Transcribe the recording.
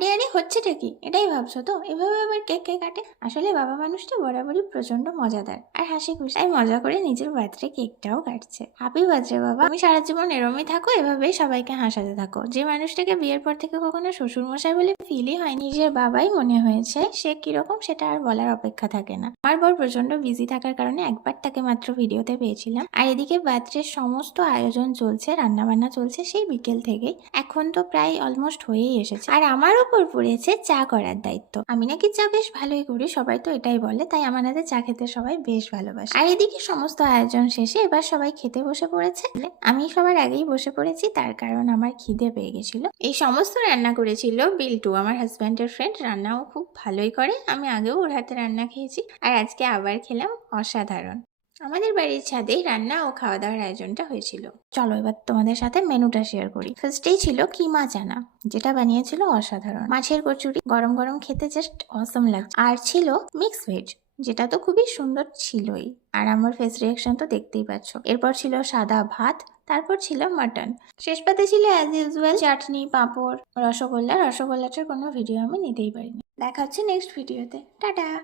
আরে আরে হচ্ছেটা কি, এটাই ভাবছো তো? এভাবে আবার কেক কে কাটে? আসলে বাবা মানুষটা বরাবরই প্রচন্ড মজাদার আর হাসি খুশি, তাই মজা করে নিজের বার্থডে কেকটাও কাটছে। হ্যাপি বার্থডে বাবা, তুমি সারা জীবন এরমই থাকো, এভাবেই সবাইকে হাসাতে থাকো। যে মানুষটাকে বিয়ের পর থেকে কখনো শ্বশুর মশাই বলে ফিলই হয়, নিজের বাবাই মনে হয়েছে, সে কিরকম সেটা আর বলার অপেক্ষা থাকে না। আমার বর প্রচন্ড বিজি থাকার কারণে একবার তাকে মাত্র ভিডিওতে পেয়েছিলাম। আর এদিকে বার্থডের সমস্ত আয়োজন চলছে, রান্না বান্না চলছে সেই বিকেল থেকেই। এখন তো প্রায় অলমোস্ট হয়েই এসেছে, আর আমার উপর পড়েছে চা করার দায়িত্ব। আমি নাকি চা বেশ ভালোই করি, সবাই তো এটাই বলে, তাই আমার হাতে চা খেতে সবাই বেশ ভালোবাসে। আর এদিকে সমস্ত আয়োজন শেষে এবার সবাই খেতে বসে পড়েছে। আমি সবার আগেই বসে পড়েছি, তার কারণ আমার খিদে পেয়ে গেছিল। এই সমস্ত রান্না করেছিল বিল্টু, আমার হাজব্যান্ডের ফ্রেন্ড। রান্নাও খুব ভালোই করে, আমি আগেও ওর হাতে রান্না খেয়েছি, আর আজকে আবার খেলাম, অসাধারণ। আমাদের বাড়ির ছাদেই রান্না ও খাওয়া দাওয়ার আয়োজনটা হয়েছিল। চলো এবার তোমাদের সাথে মেনুটা শেয়ার করি। ফার্স্টেই ছিল কিমা চানা, যেটা বানিয়েছিল অসাধারণ। মাছের কচুরি, গরম গরম খেতে জাস্ট অসম লাগছে। আর ছিল মিক্স ভেজ, যেটা তো খুবই সুন্দর ছিলই, আর আমার ফেস রিয়াকশন তো দেখতেই পাচ্ছ। এরপর ছিল সাদা ভাত, তারপর ছিল মাটন, শেষ পাতে ছিল অ্যাজ ইউজুয়াল চাটনি, পাঁপড়, রসগোল্লা। রসগোল্লাটার কোনো ভিডিও আমি নিতেই পারিনি। দেখা হচ্ছে নেক্সট ভিডিওতে। টাটা।